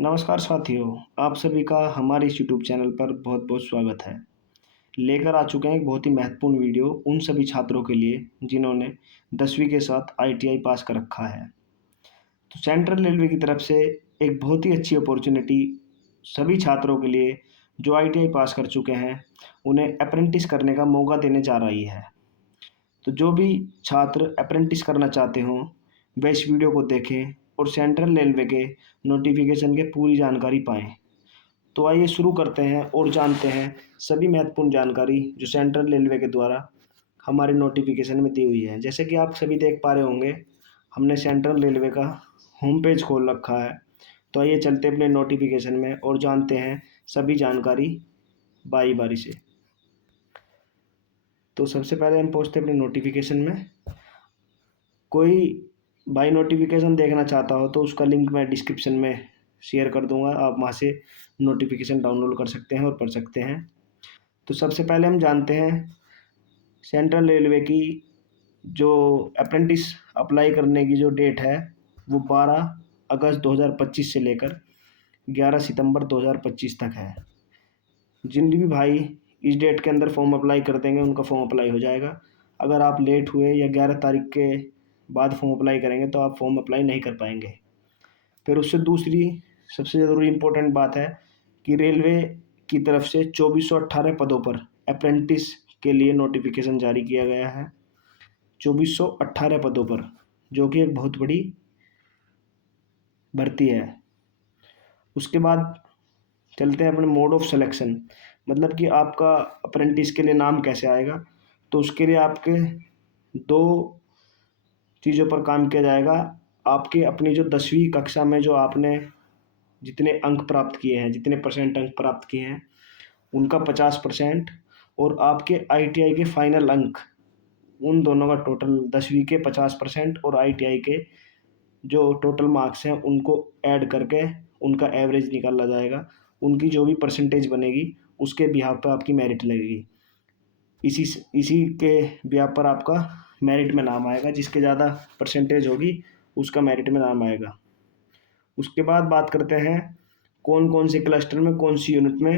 नमस्कार साथियों, आप सभी का हमारे इस यूट्यूब चैनल पर बहुत-बहुत स्वागत है। लेकर आ चुके हैं एक बहुत ही महत्वपूर्ण वीडियो उन सभी छात्रों के लिए जिन्होंने 10वीं के साथ आईटीआई पास कर रखा है। तो सेंट्रल रेलवे की तरफ से एक बहुत ही अच्छी अपॉर्च्युनिटी सभी छात्रों के लिए जो आईटीआई पास कर चुके हैं, उन्हें अप्रेंटिस करने का मौका देने जा रही है। तो जो भी छात्र अप्रेंटिस करना चाहते हों, वह इस वीडियो को देखें और सेंट्रल रेलवे के नोटिफ़िकेशन की पूरी जानकारी पाएँ। तो आइए शुरू करते हैं और जानते हैं सभी महत्वपूर्ण जानकारी जो सेंट्रल रेलवे के द्वारा हमारे नोटिफिकेशन में दी हुई है। जैसे कि आप सभी देख पा रहे होंगे, हमने सेंट्रल रेलवे का होम पेज खोल रखा है। तो आइए चलते हैं अपने नोटिफिकेशन में और जानते हैं सभी जानकारी बारी-बारी से। तो सबसे पहले हम पहुँचते हैं अपने नोटिफिकेशन में। कोई भाई नोटिफिकेशन देखना चाहता हो तो उसका लिंक मैं डिस्क्रिप्शन में शेयर कर दूँगा। आप वहाँ से नोटिफिकेशन डाउनलोड कर सकते हैं और पढ़ सकते हैं। तो सबसे पहले हम जानते हैं सेंट्रल रेलवे की जो अप्रेंटिस अप्लाई करने की जो डेट है, वो 12 अगस्त 2025 से लेकर 11 सितंबर 2025 तक है। जिन भी भाई इस डेट के अंदर फॉर्म अप्लाई कर देंगे, उनका फॉर्म अप्लाई हो जाएगा। अगर आप लेट हुए या 11 तारीख के बाद फॉर्म अप्लाई करेंगे, तो आप फॉर्म अप्लाई नहीं कर पाएंगे। फिर उससे दूसरी सबसे ज़रूरी इम्पोर्टेंट बात है कि रेलवे की तरफ से 2418 पदों पर अप्रेंटिस के लिए नोटिफिकेशन जारी किया गया है। 2418 पदों पर, जो कि एक बहुत बड़ी भर्ती है। उसके बाद चलते हैं अपने मोड ऑफ सिलेक्शन, मतलब कि आपका अप्रेंटिस के लिए नाम कैसे आएगा। तो उसके लिए आपके दो चीज़ों पर काम किया जाएगा। आपके अपनी जो 10वीं कक्षा में जो आपने जितने अंक प्राप्त किए हैं, जितने परसेंट अंक प्राप्त किए हैं, उनका 50% और आपके आईटीआई के फाइनल अंक, उन दोनों का टोटल 10वीं के 50% और आईटीआई के जो टोटल मार्क्स हैं उनको ऐड करके उनका एवरेज निकाला जाएगा। उनकी जो भी परसेंटेज बनेगी उसके बिहाफ़ पे आपकी मेरिट लगेगी। इसी के बिहाफ़ पर आपका मेरिट में नाम आएगा। जिसके ज़्यादा परसेंटेज होगी उसका मेरिट में नाम आएगा। उसके बाद बात करते हैं कौन कौन से क्लस्टर में कौन सी यूनिट में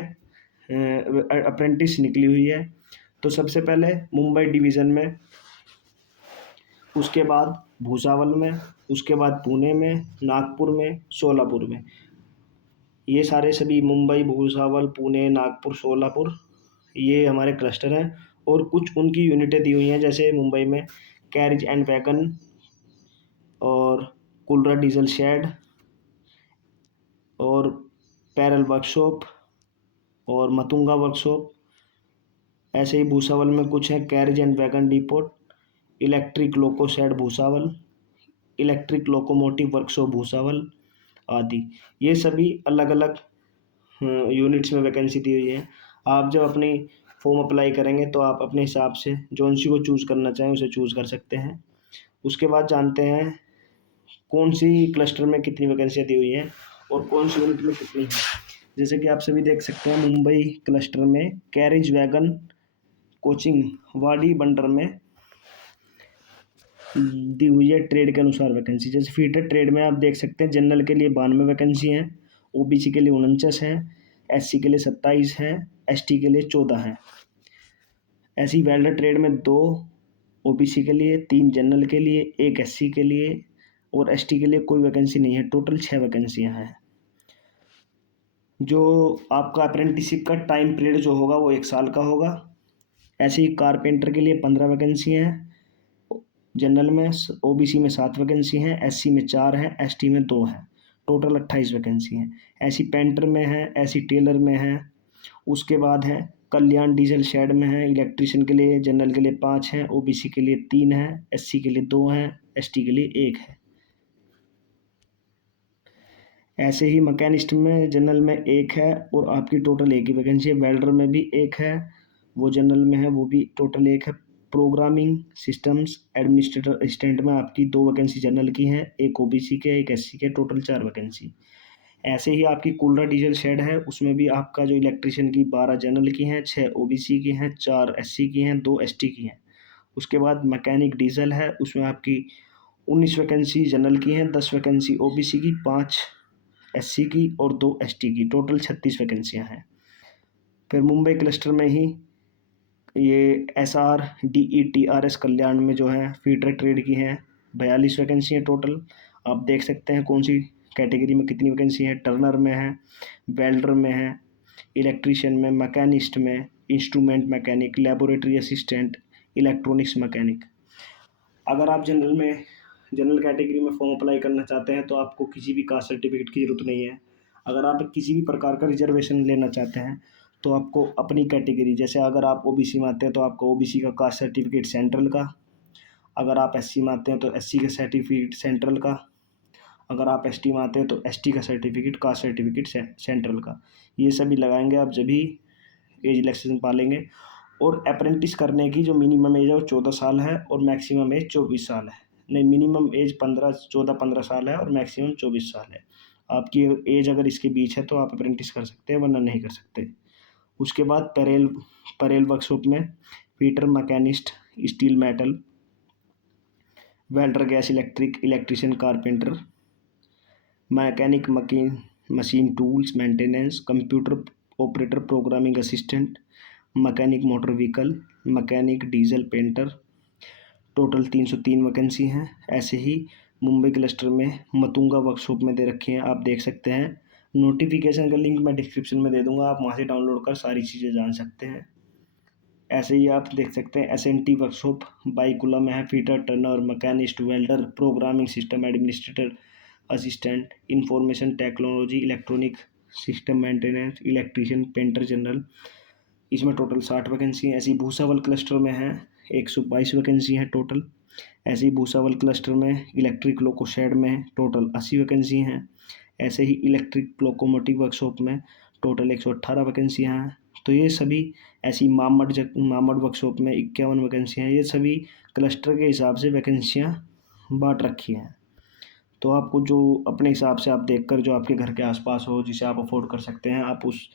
अप्रेंटिस निकली हुई है। तो सबसे पहले मुंबई डिवीज़न में, उसके बाद भूसावल में, उसके बाद पुणे में, नागपुर में, सोलापुर में। ये सारे सभी मुंबई, भूसावल, पुणे, नागपुर, सोलापुर ये हमारे क्लस्टर हैं। और कुछ उनकी यूनिटें दी हुई हैं, जैसे मुंबई में कैरिज एंड वैगन और कुलरा डीजल शेड और पैरल वर्कशॉप और मतुंगा वर्कशॉप। ऐसे ही भूसावल में कुछ है carriage and wagon depot, electric loco shed Bhusawal, electric locomotive workshop Bhusawal आदि। ये सभी अलग अलग यूनिट्स में वैकेंसी दी हुई है। आप जब अपनी फॉर्म अप्लाई करेंगे तो आप अपने हिसाब से जौन सी को चूज़ करना चाहें उसे चूज़ कर सकते हैं। उसके बाद जानते हैं कौन सी क्लस्टर में कितनी वैकेंसियाँ दी हुई हैं और कौन सी यूनिट में कितनी है। जैसे कि आप सभी देख सकते हैं, मुंबई क्लस्टर में कैरिज वैगन कोचिंग वाडी बंदर में दी हुई है ट्रेड के अनुसार वैकेंसी। जैसे फीटर ट्रेड में आप देख सकते हैं जनरल के लिए 92 वैकेंसी हैं, ओबीसी के लिए 49 हैं, एससी के लिए 27 हैं, एसटी के लिए 14 हैं। ऐसी वेल्डर ट्रेड में 2 ओबीसी के लिए, 3 जनरल के लिए, 1 एससी के लिए और एसटी के लिए कोई वैकेंसी नहीं है। टोटल 6 वैकेंसियाँ हैं। जो आपका अप्रेंटिसशिप का टाइम पीरियड जो होगा वो 1 साल का होगा। ऐसे ही कारपेंटर के लिए 15 वैकेंसी हैं, जनरल में ओबीसी में 7 वैकेंसी हैं, एससी में 4 हैं, एसटी में 2 हैं। टोटल 28 वैकेंसी हैं। ऐसी पेंटर में है, ऐसी टेलर में है। उसके बाद है कल्याण डीजल शेड में है, इलेक्ट्रीशियन के लिए जनरल के लिए 5 हैं, ओबीसी के लिए 3 हैं, एससी के लिए 2 हैं, एसटी के लिए 1 है। ऐसे ही मैकेनिस्ट में जनरल में 1 है और आपकी टोटल 1 ही वैकेंसी है। वेल्डर में भी 1 है, वो जनरल में है, वो भी टोटल 1 है। प्रोग्रामिंग सिस्टम्स एडमिनिस्ट्रेटर असिस्टेंट में आपकी 2 वैकेंसी जनरल की हैं, 1 ओबीसी के, 1 एससी के, टोटल 4 वैकेंसी। ऐसे ही आपकी कुलरा डीजल शेड है, उसमें भी आपका जो इलेक्ट्रीशियन की 12 जनरल की हैं, 6 ओबीसी की हैं, 4 एससी की हैं, 2 एसटी की हैं। उसके बाद मैकेनिक डीजल है, उसमें आपकी 19 वैकेंसी जनरल की हैं, 10 वैकेंसी ओबीसी की, 5 एससी की और 2 एसटी की, टोटल 36 वैकेंसियाँ हैं। फिर मुंबई क्लस्टर में ही ये एसआर डीईटीआरएस कल्याण में जो है फीडर ट्रेड की हैं 42 वैकेंसी हैं टोटल। आप देख सकते हैं कौन सी कैटेगरी में कितनी वैकेंसी है। टर्नर में है, वेल्डर में है, इलेक्ट्रीशियन में, मैकेनिस्ट में, instrument mechanic, laboratory assistant, electronics mechanic. अगर आप जनरल कैटेगरी में फॉर्म अप्लाई करना चाहते हैं तो आपको किसी भी कास्ट सर्टिफिकेट की ज़रूरत नहीं है। अगर आप किसी भी प्रकार का रिजर्वेशन लेना चाहते हैं तो आपको अपनी कैटेगरी, जैसे अगर आप ओबीसी में आते हैं तो आपको ओबीसी का कास्ट सर्टिफिकेट सेंट्रल का, अगर आप एससी में आते हैं तो एससी का सर्टिफिकेट सेंट्रल का, अगर आप एसटी में आते हैं तो एसटी का सर्टिफिकेट, कास्ट सर्टिफिकेट सेंट्रल का। ये सभी लगाएंगे आप जब भी एज रिलैक्सेशन पालेंगे। और अप्रेंटिस करने की जो मिनिमम एज है वो 14 साल है और मैक्सिमम एज 24 साल है। नहीं, मिनिमम एज 14-15 साल है और मैक्सिमम 24 साल है। आपकी एज अगर इसके बीच है तो आप अप्रेंटिस कर सकते हैं, वरना नहीं कर सकते। उसके बाद परेल वर्कशॉप में fitter, machinist, steel metal, welder, gas electric, electrician, carpenter, mechanic, machine tools maintenance, computer operator, programming assistant, mechanic motor vehicle, mechanic diesel painter, total 303 vacancy हैं। ऐसे ही मुंबई क्लस्टर में मतुंगा वर्कशॉप में दे रखी हैं, आप देख सकते हैं। नोटिफिकेशन का लिंक मैं डिस्क्रिप्शन में दे दूंगा, आप वहाँ से डाउनलोड कर सारी चीज़ें जान सकते हैं। ऐसे ही आप देख सकते हैं एसएनटी वर्कशॉप बाईकुला में है, fitter, Turner, machinist, welder, programming system administrator assistant, information technology, electronic system maintenance, electrician, painter general. इसमें टोटल 60 वैकेंसी हैं। ऐसी भूसावल क्लस्टर में है 122 वैकेंसी हैं टोटल। ऐसे ही भूसावल क्लस्टर में इलेक्ट्रिक लोको शेड में टोटल 80 वैकेंसी हैं। ऐसे ही इलेक्ट्रिक लोकोमोटिव वर्कशॉप में टोटल 118 वैकेंसियाँ हैं। तो ये सभी ऐसी मामड वर्कशॉप में 51 वैकेंसियाँ हैं। ये सभी क्लस्टर के हिसाब से वैकेंसियाँ बांट रखी हैं। तो आपको जो अपने हिसाब से आप देखकर जो आपके घर के आसपास हो, जिसे आप अफोर्ड कर सकते हैं, आप उस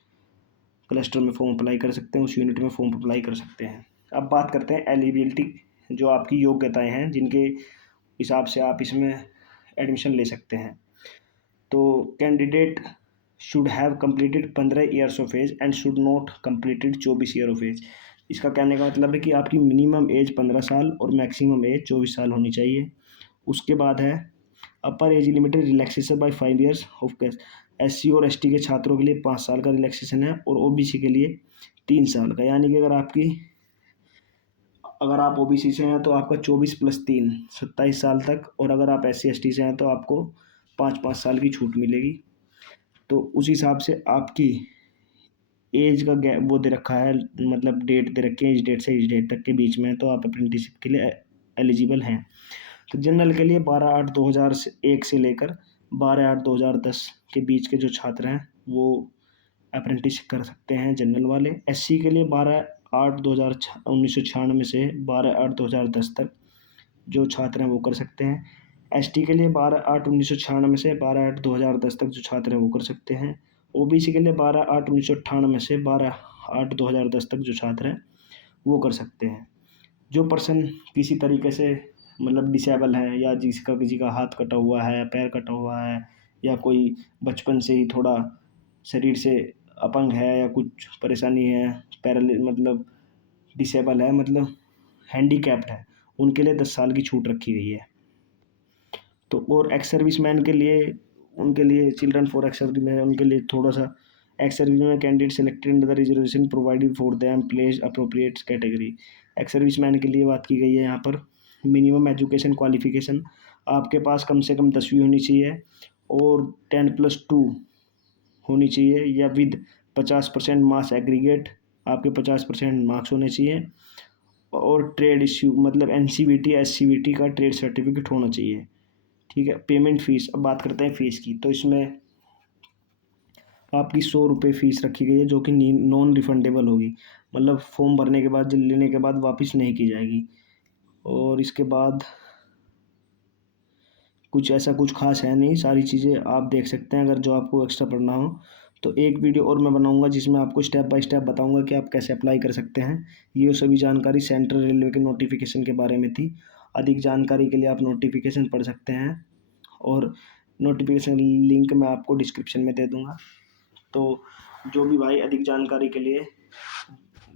क्लस्टर में फॉर्म अप्लाई कर सकते हैं, उस यूनिट में फॉर्म अप्लाई कर सकते हैं। अब बात करते हैं एलिजिबिलिटी, जो आपकी योग्यताएं हैं जिनके हिसाब से आप इसमें एडमिशन ले सकते हैं। तो candidate should have completed 15 years of age and should not completed 24 year of age. इसका कहने का मतलब है कि आपकी मिनिमम एज 15 साल और मैक्सिमम एज 24 साल होनी चाहिए। उसके बाद है upper age limited relaxation by 5 years of case. SC और एसटी के छात्रों के लिए 5 साल का रिलैक्सेशन है और ओबीसी के लिए 3 साल का। यानी कि अगर आप ओबीसी से हैं तो आपका 24 + 3 27 साल तक, और अगर आप एससी एसटी से हैं तो आपको 5-5 साल की छूट मिलेगी। तो उस हिसाब से आपकी एज का गैप वो दे रखा है, मतलब डेट दे रखी है, इस डेट से इस डेट तक के बीच में, तो आप अप्रेंटिसशिप के लिए एलिजिबल हैं। तो जनरल के लिए 12/8/2001 से लेकर 12/8/2010 के बीच के जो छात्र हैं वो अप्रेंटिस कर सकते हैं, जनरल वाले। एससी के लिए 12/8/1996 से 12/8/2010 तक जो छात्र हैं वो कर सकते हैं। एसटी के लिए 12/8/1996 से 12/8/2010 तक जो छात्र हैं वो कर सकते हैं। ओबीसी के लिए 12/8/1998 से 12/8/2010 तक जो छात्र हैं वो कर सकते हैं। जो पर्सन किसी तरीके से मतलब डिसेबल है, या किसी का हाथ कटा हुआ है, पैर कटा हुआ है, या कोई बचपन से ही थोड़ा शरीर से अपंग है, या कुछ परेशानी है, मतलब डिसेबल है, मतलब हैंडीकैप्ड है, उनके लिए 10 साल की छूट रखी गई है। तो और एक्स सर्विसमैन के लिए, उनके लिए चिल्ड्रन फॉर एक्स सर्विस में उनके लिए थोड़ा सा, एक्स सर्विस में candidate selected in the reservation provided for them place appropriate category. Ex serviceman के लिए बात की गई है यहाँ पर। मिनिमम एजुकेशन क्वालिफिकेशन, आपके पास कम से कम 10वीं होनी चाहिए और 10+2 होनी चाहिए, या विद 50% मार्क्स एग्रीगेट, आपके 50% मार्क्स होने चाहिए। और ट्रेड इश्यू मतलब एनसीवीटी एससीवीटी का ट्रेड सर्टिफिकेट होना चाहिए। ठीक है। पेमेंट फ़ीस, अब बात करते हैं फ़ीस की। तो इसमें आपकी 100 रुपये फ़ीस रखी गई है, जो कि नॉन रिफंडेबल होगी, मतलब फॉर्म भरने के बाद, लेने के बाद वापस नहीं की जाएगी। और इसके बाद कुछ खास है नहीं, सारी चीज़ें आप देख सकते हैं। अगर जो आपको एक्स्ट्रा पढ़ना हो तो एक वीडियो और मैं बनाऊंगा जिसमें आपको स्टेप बाय स्टेप बताऊंगा कि आप कैसे अप्लाई कर सकते हैं। ये सभी जानकारी सेंट्रल रेलवे के नोटिफिकेशन के बारे में थी। अधिक जानकारी के लिए आप नोटिफिकेशन पढ़ सकते हैं। और नोटिफिकेशन लिंक मैं आपको डिस्क्रिप्शन में दे दूँगा। तो जो भी भाई अधिक जानकारी के लिए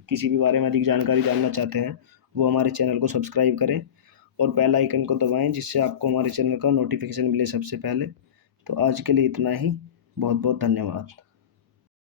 किसी भी बारे में अधिक जानकारी जानना चाहते हैं, वो हमारे चैनल को सब्सक्राइब करें और बेल आइकन को दबाएँ, जिससे आपको हमारे चैनल का नोटिफिकेशन मिले सबसे पहले। तो आज के लिए इतना ही। बहुत बहुत धन्यवाद।